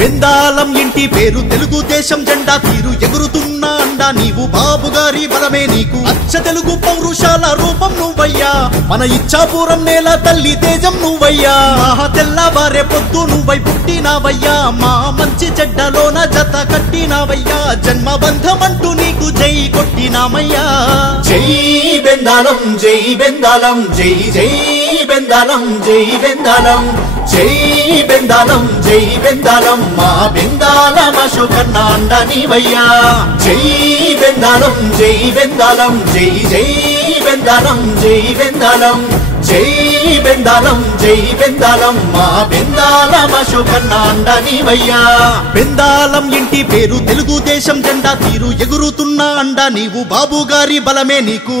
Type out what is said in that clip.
బెందాలం ఇంటి పేరు తెలుగుదేశం జెండా తీరు ఎగురుతున్న అండా నీవు బాబుగారి బలమే నీకు అచ్చ తెలుగు పౌరుషాల రూపం నువ్వయ్యా మన ఇచ్చాపురం నేల తల్లి తేజం నువ్వయ్యా మహా తెల్లవారే పొద్దు నువ్వై పుట్టినావయ్యా మా మంచి చెడ్డలోన జత కట్టినావయ్యా జన్మబంధమంటూ నీకు జై కొట్టినామయ్యా జై బెందాలం జై బెందాలం జై జై బెందాలం జై బెందాలం జై బెందాలం జై బెందాలం మా బెందాలం అశోకన్న అండ నీవయ్యా జై బెందాలం జై బెందాలం జై జై బెందాలం జై బెందాలం జై బెందాలం జై బెందాలం మా బెందాలం అశోకన్న అండ నీవయ్యా బెందాలం ఇంటి పేరు తెలుగుదేశం జెండా తీరు ఎగురుతున్న అండ నీవు బాబుగారి బలమే నీకు